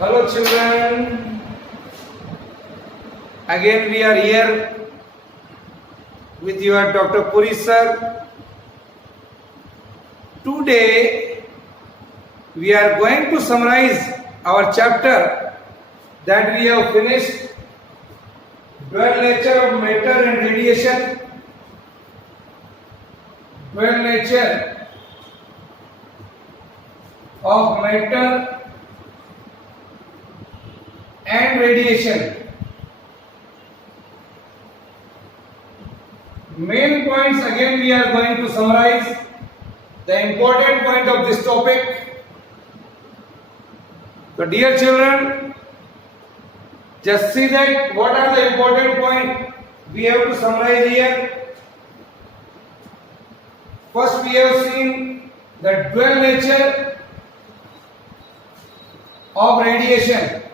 Hello children, again we are here with your Dr. Puri sir. Today we are going to summarize our chapter that we have finished, dual nature of matter and radiation. Dual nature of matter and radiation. Main points again we are going to summarize. The important point of this topic. So dear children, just see that what are the important points we have to summarize here. First we have seen the dual nature of radiation.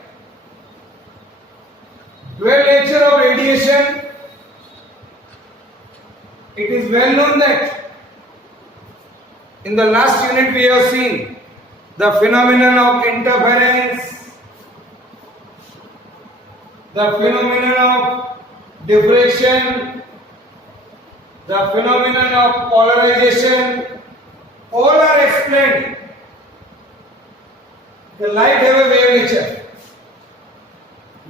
Dual nature of radiation, it is well known that in the last unit we have seen the phenomenon of interference, the phenomenon of diffraction, the phenomenon of polarization, all are explained. The light have a wave nature.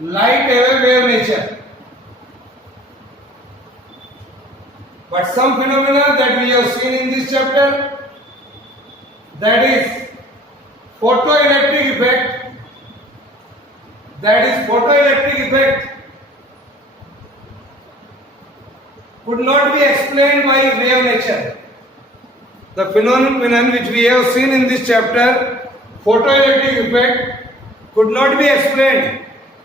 Light have a wave nature. But some phenomena that we have seen in this chapter, that is photoelectric effect, could not be explained by wave nature. The phenomenon which we have seen in this chapter, photoelectric effect, could not be explained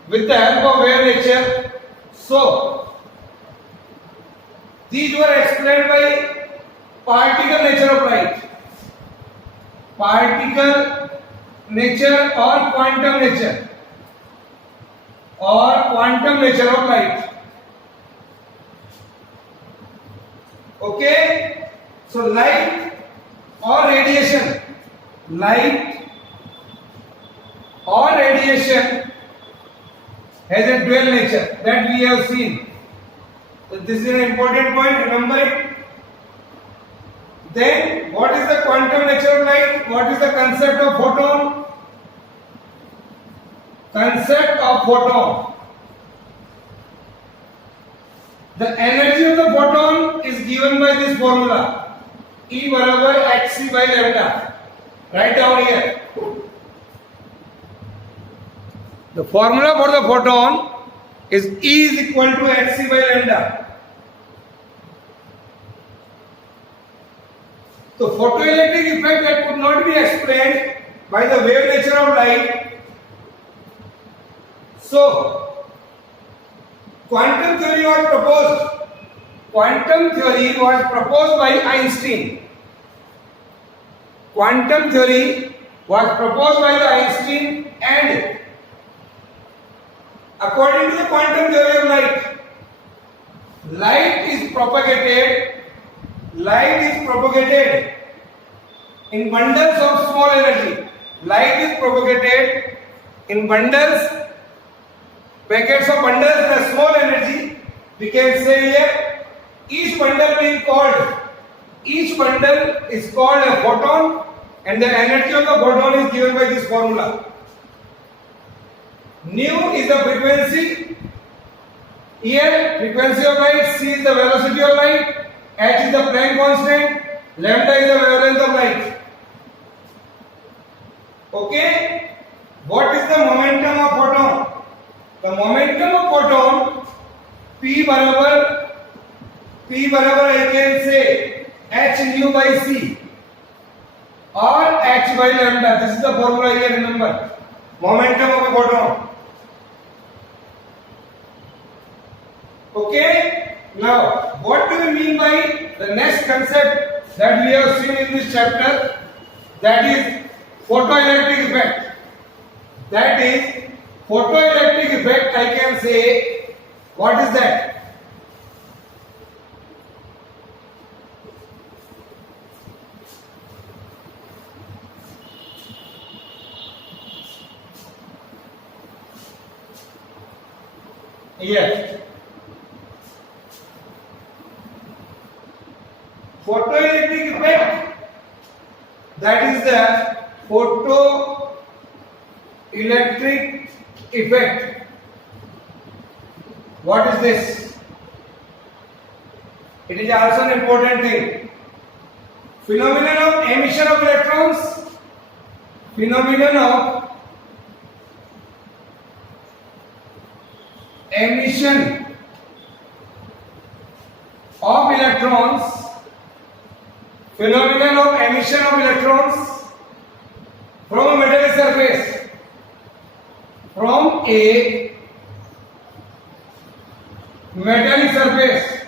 with the help of wave nature. So, these were explained by particle nature of light. Particle nature or quantum nature. Or quantum nature of light. Okay? So, light or radiation. Light or radiation has a dual nature that we have seen. So this is an important point, remember it. Then what is the quantum nature of light? What is the concept of photon? Concept of photon. The energy of the photon is given by this formula. E बराबर hc by lambda. Write down here. The formula for the photon is E is equal to hc by lambda. So photoelectric effect that could not be explained by the wave nature of light. So quantum theory was proposed. Quantum theory was proposed by Einstein. Quantum theory was proposed by Einstein, and according to the quantum theory of light, light is propagated in bundles of small energy. Light is propagated in bundles, packets of bundles in a small energy. We can say here, each bundle is called a photon, and the energy of the photon is given by this formula. Nu is the frequency. Here, frequency of light. C is the velocity of light. H is the Planck constant. Lambda is the wavelength of light. Okay. What is the momentum of photon? The momentum of photon, P बराबर I can say h nu by c or h by lambda. This is the formula here. Remember, momentum of a photon. Okay. Now, what do we mean by the next concept that we have seen in this chapter? That is photoelectric effect. That is photoelectric effect. I can say, what is that? Here. Photoelectric effect, that is the photoelectric effect. What is this? It is also an important thing. Phenomenon of emission of electrons, phenomenon of emission of electrons, phenomenon of emission of electrons from a metallic surface, from a metallic surface,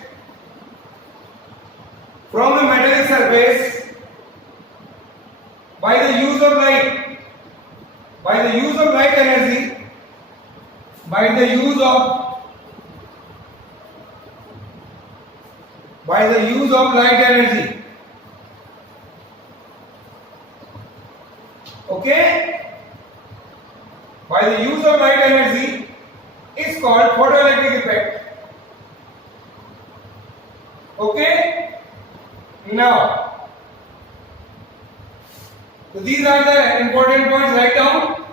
from a metallic surface by the use of light, by the use of light energy, by the use of light energy. Okay, by the use of light energy is called photoelectric effect. Okay, now so these are the important points. Write down.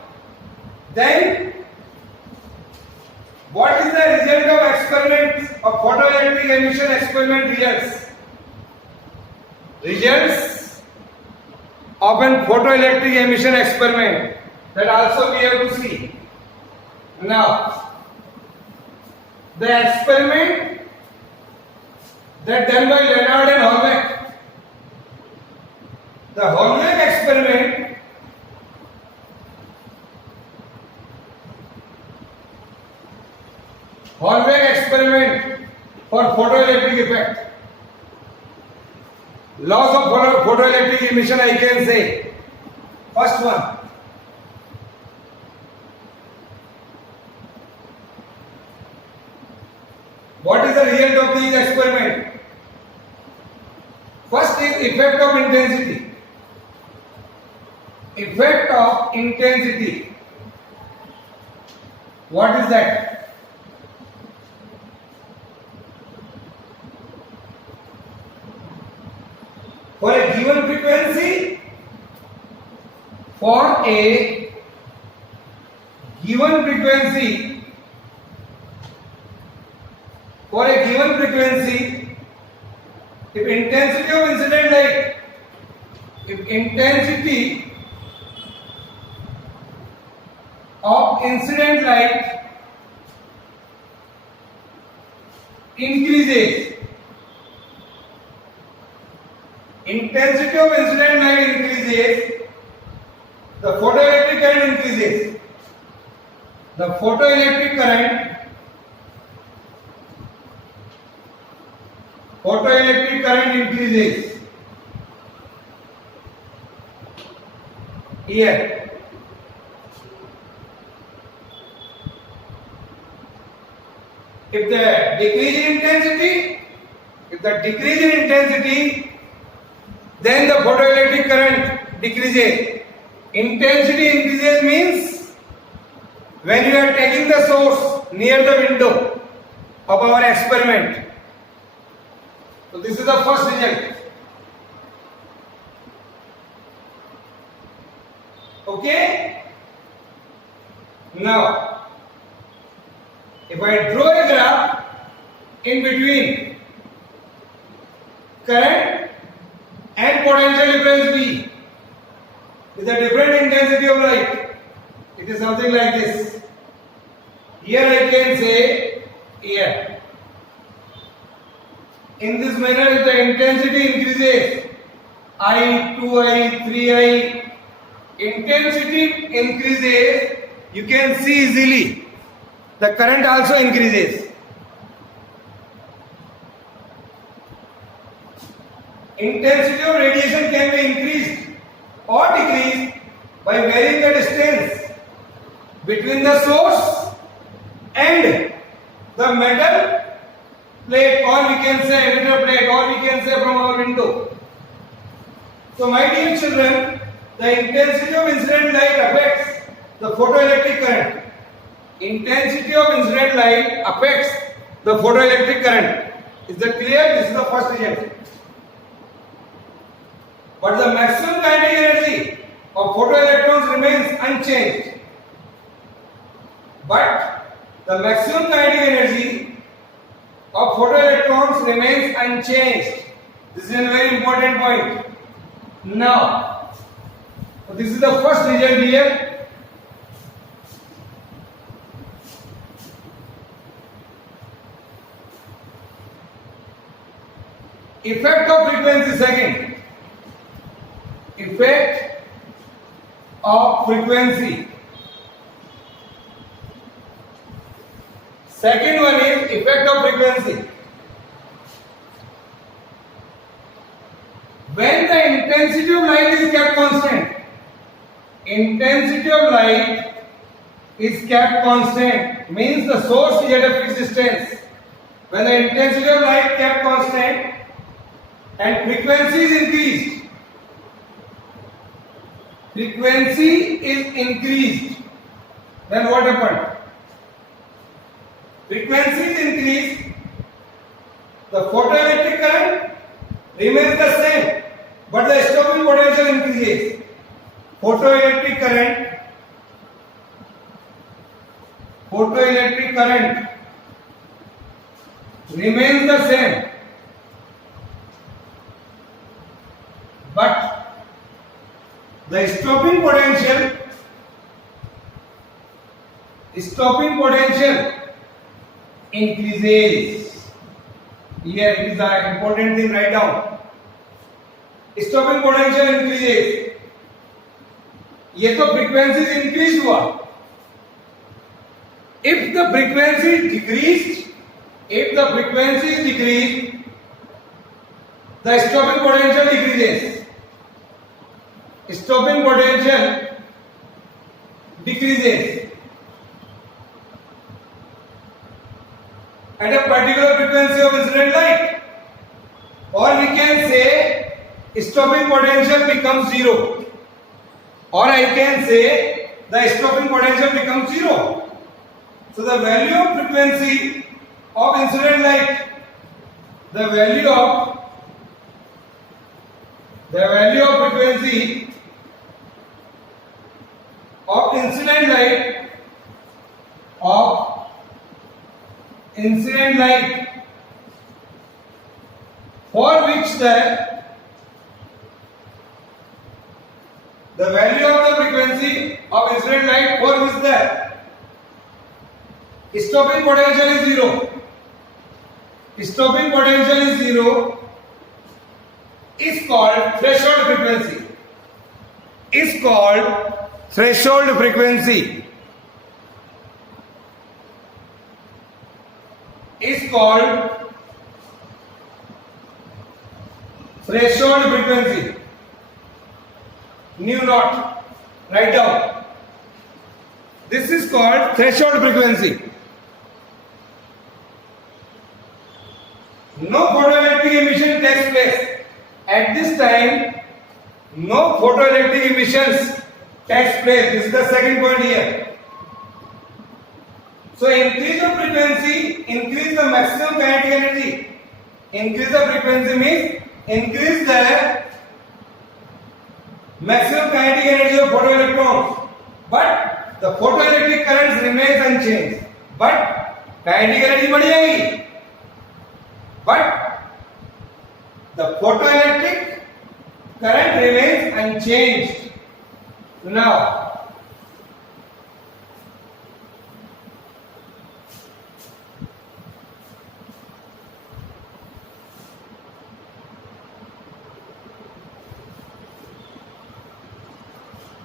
Then what is the result of experiment of photoelectric emission experiment results? Results of an photoelectric emission experiment, that also we have to see. Now, the experiment that done by Leonard and Holmberg, the Holmberg experiment for photoelectric effect. Laws of photoelectric emission, I can say. First one, what is the result of these experiment? First is effect of intensity. Effect of intensity. What is that? For a given frequency, for a given frequency, if intensity of incident light, increases, intensity of incident light increases, the photoelectric current increases. The photoelectric current increases. Here, if the decrease in intensity, then the photoelectric current decreases. Intensity increases means when you are taking the source near the window of our experiment. So this is the first result. Okay? Now, if I draw a graph in between current and potential difference V with a different intensity of light, it is something like this. Here I can say, here, in this manner, if the intensity increases, I, 2I, 3I, intensity increases, you can see easily the current also increases. Intensity of radiation can be increased or decreased by varying the distance between the source and the metal plate, or we can say emitter plate, or we can say from our window. So my dear children, the intensity of incident light affects the photoelectric current. intensity of incident light affects the photoelectric current. Is that clear? This is the first result. But the maximum kinetic energy of photoelectrons remains unchanged. But the maximum kinetic energy of photoelectrons remains unchanged. This is a very important point. Now, this is the first result here. Effect of frequency, second. Effect of frequency. Second one is effect of frequency. When the intensity of light is kept constant, intensity of light is kept constant means the source is at a fixed distance. When the intensity of light kept constant and frequency is increased, then what happened? Frequency is increased, the photoelectric current remains the same, but the stopping potential increases. Photoelectric current remains the same, but the stopping potential increases. Here it is the important thing, write down. Stopping potential increases. ये तो frequency increased हुआ. If the frequency is decreased, the stopping potential decreases. Stopping potential decreases at a particular frequency of incident light, or we can say stopping potential becomes zero, or I can say the stopping potential becomes zero. So the value of frequency of incident light, the value of frequency of incident light for which the value of the frequency of incident light for which the stopping potential is zero is called threshold frequency. Threshold frequency. New note, write down. This is called threshold frequency. No photoelectric emission takes place. At this time, no photoelectric emissions takes place. This is the second point here. So increase the frequency, increase the maximum kinetic energy. Increase the frequency means increase the maximum kinetic energy of photoelectrons. But the photoelectric currents remains unchanged. But kinetic energy बढ़ जाएगी. But the photoelectric current remains unchanged. Now,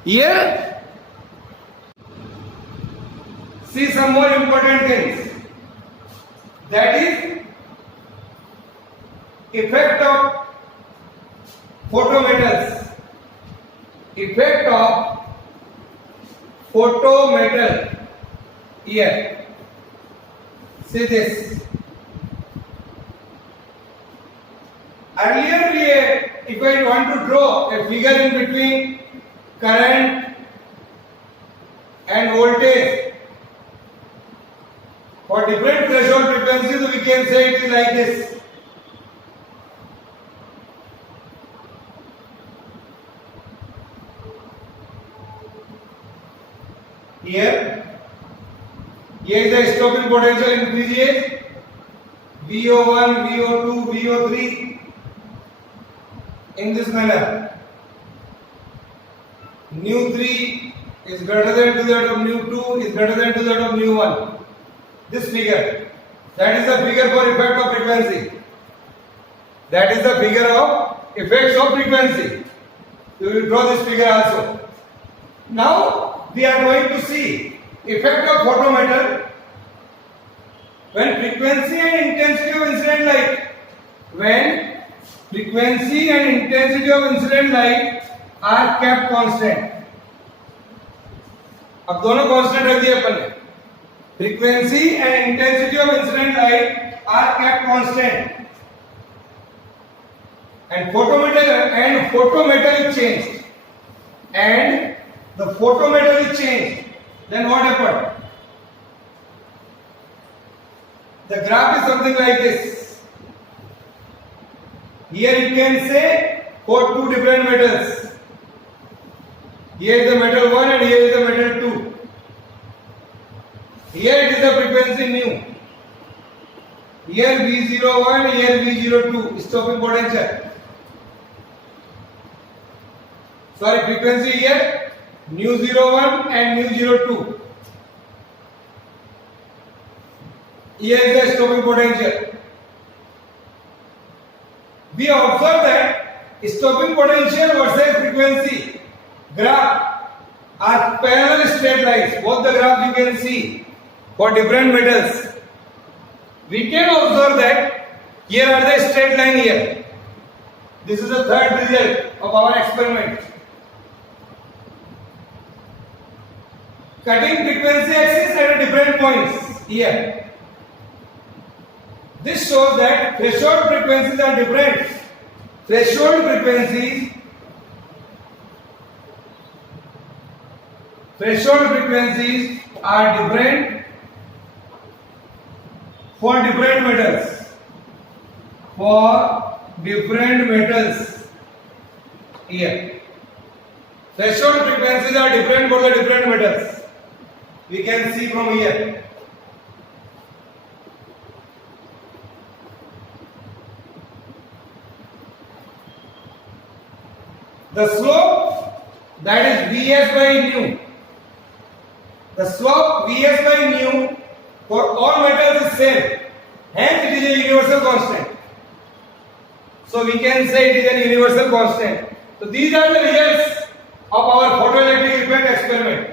here, see some more important things. That is effect of photometals. Effect of photometal. Here, see this. Earlier, if I want to draw a figure in between current and voltage, For different threshold frequencies, we can say it is like this. Here is the stopping potential increases VO1, VO2, VO3 in this manner. Nu 3 is greater than to that of nu 2 is greater than to that of nu 1. This figure, that is the figure for effect of frequency. That is the figure of effects of frequency. You will draw this figure also. Now we are going to see effect of photometer when frequency and intensity of incident light. When frequency and intensity of incident light are kept constant. अब दोनों constant रख दिए अपन ने. Frequency and intensity of incident light are kept constant. And photometer is changed. And the photometer is changed. Then what happened? The graph is something like this. Here you can say for two different metals. Here is the metal 1 and here is the metal 2. Here it is the frequency nu. Here V01, here V02, stopping potential. Sorry, frequency here nu 01 and nu 02. Here is the stopping potential. We observe that stopping potential versus frequency graph are parallel straight lines. Both the graphs you can see for different metals. We can observe that here are the straight line here. This is the third result of our experiment. Cutting frequency axis at different points here. This shows that threshold frequencies are different. Threshold frequencies are different for different metals. Here, threshold frequencies are different for the different metals. We can see from here. The slope, that is Vs by nu. The slope Vs by nu for all metals is same. Hence it is a universal constant. So we can say it is a universal constant. So these are the results of our photoelectric effect experiment.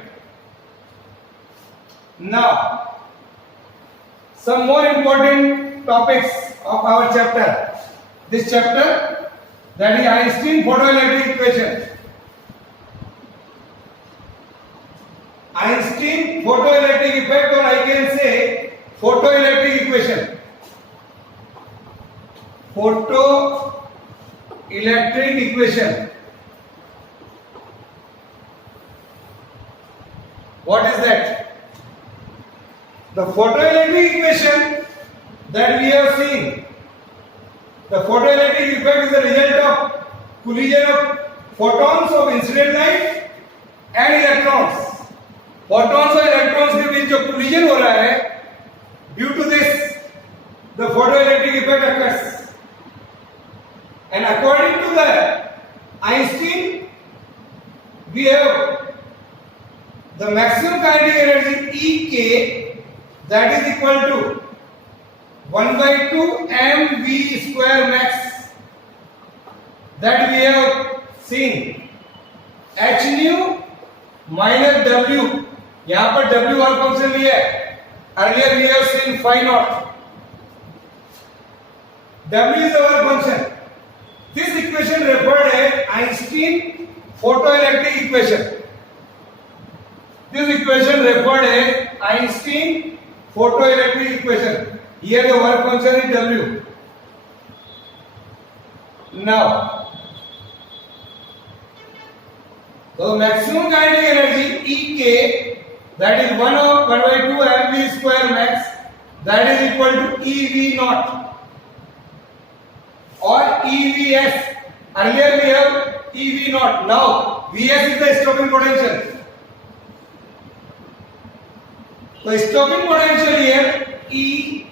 Now, some more important topics of our chapter. This chapter, that is Einstein photoelectric equation. Einstein photoelectric effect, or I can say photoelectric equation. Photoelectric equation. What is that? The photoelectric equation that we have seen. The photoelectric effect is the result of collision of photons of incident light and electrons. Photons और electrons के बीच जो collision हो रहा है, due to this, the photoelectric effect occurs. And according to the Einstein, we have the maximum kinetic energy Ek, that is equal to 1/2 mv square max, that we have seen. H nu minus W, यहाँ पर W work function लिया है. Earlier we have seen phi naught. W is the work function. This equation referred as Einstein photoelectric equation. This equation referred as Einstein photoelectric equation. Here the work function is W. Now, so maximum kinetic energy Ek, that is 1/2 mv square max, equal to EV naught or EVS. Earlier we have EV naught. Now VS is the stopping potential. So stopping potential here E,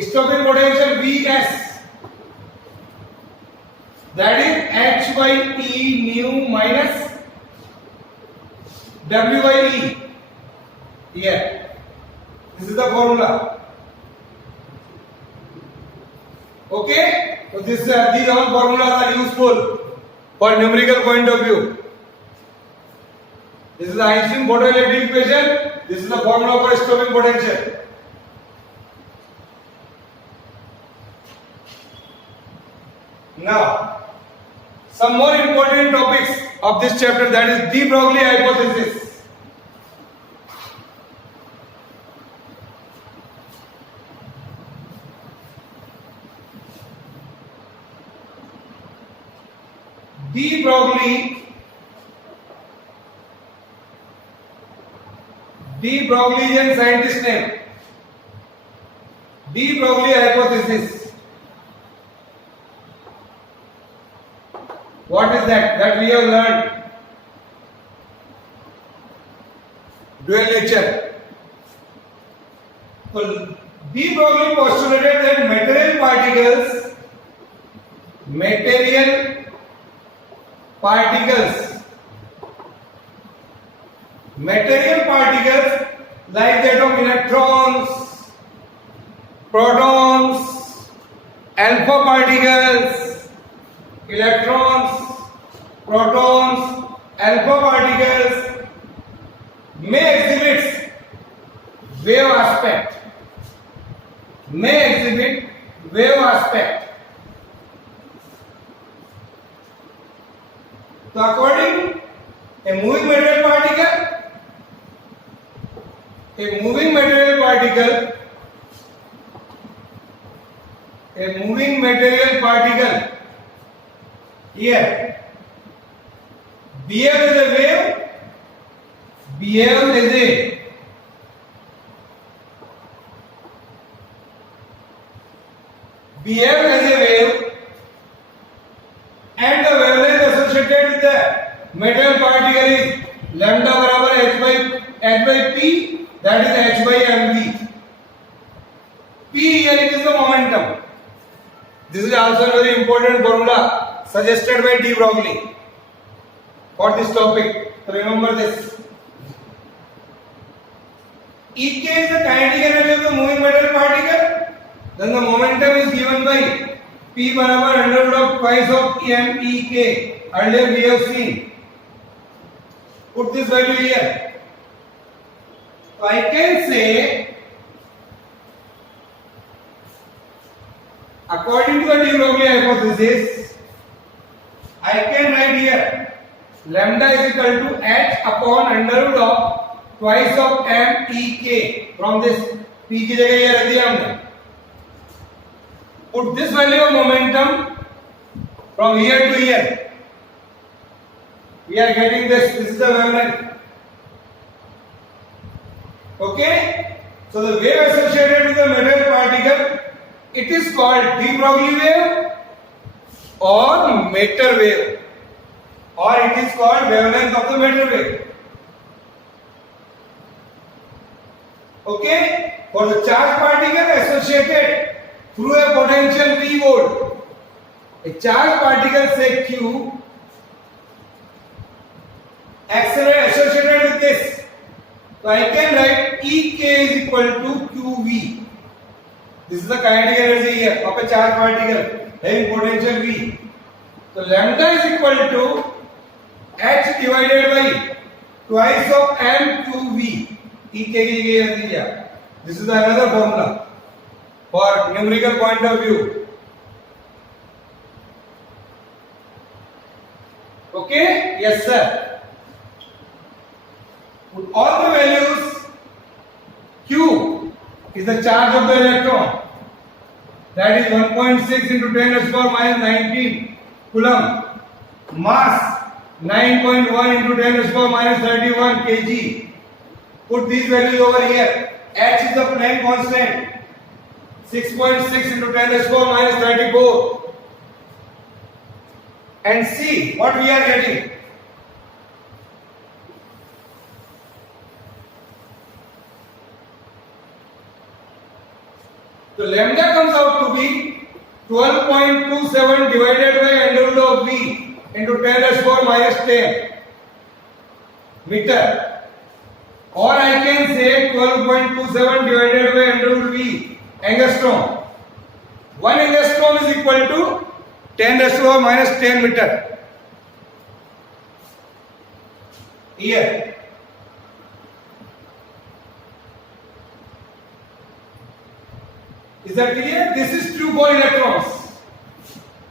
stopping potential Vs, that is H by E mu minus W by E. Here, this is the formula. Okay, so these all formulas are useful for numerical point of view. This is the Einstein photoelectric equation. This is the formula for stopping potential. Now, some more important topics of this chapter, that is de Broglie hypothesis. De Broglie's scientist name. De Broglie hypothesis. What is that? That we have learned during lecture. So de Broglie postulated that material particles like that of electrons, protons, alpha particles, electrons, protons, alpha particles may exhibit wave aspect. So according a moving material particle here behaves as a wave, and the wavelength associated with the material particle is lambda barabar h by p, that is h by mv. P here it is the momentum. This is also a very important formula suggested by de Broglie for this topic. So remember this. Ek is the kinetic energy of the moving material particle. Then the momentum is given by P barabar under root of twice of MEK. Earlier we have seen. Put this value here. So I can say, according to the de Broglie hypothesis, I can write here lambda is equal to h upon under root of twice of MEK. From this P की जगह ये रख दिया हमने. Put this value of momentum from here to here. We are getting this. This is the wavelength. Okay. So the wave associated with the material particle, it is called de Broglie wave or matter wave, or it is called wavelength of the matter wave. Okay. For the charged particle associated through a potential V volt, a charged particle say Q accelerate associated with this. So I can write Ek is equal to QV. This is the kinetic energy here of a charged particle having potential V. So lambda is equal to H divided by twice of MQV. Ek. This is another formula for numerical point of view. Okay? Yes, sir. Put all the values. Q is the charge of the electron. That is 1.6 into 10 raised to power minus 19 coulomb. Mass 9.1 into 10 raised to power minus 31 kg. Put these values over here. H is the Planck constant. 6.6 into 10 raised to power minus 34. And see what we are getting. So lambda comes out to be 12.27 divided by under root of V into 10 raised to power minus 10 meter. Or I can say 12.27 divided by under root V angstrom. 1 angstrom is equal to 10 raised to power minus 10 meter. Here. Is that clear? This is true for electrons.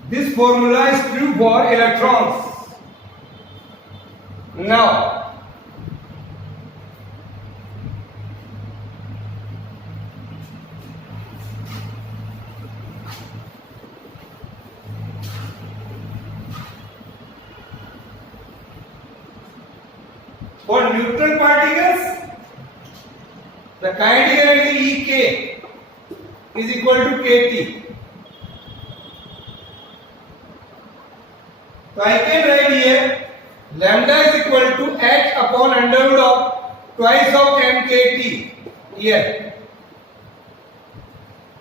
This formula is true for electrons. Now, for neutral particles, the kinetic energy Ek is equal to kT. So I can write here lambda is equal to h upon under root of twice of mkt here.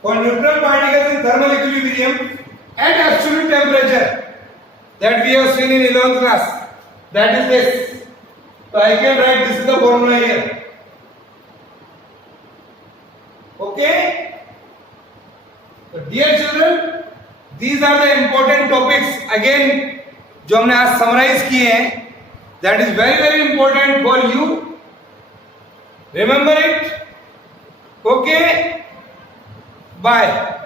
For neutral particles in thermal equilibrium at absolute temperature that we have seen in 11th class, that is this. So I can write this is the formula here. Okay? So dear children, these are the important topics again जो हमने आज summarise किए हैं. That is very very important for you. Remember it. Okay? Bye.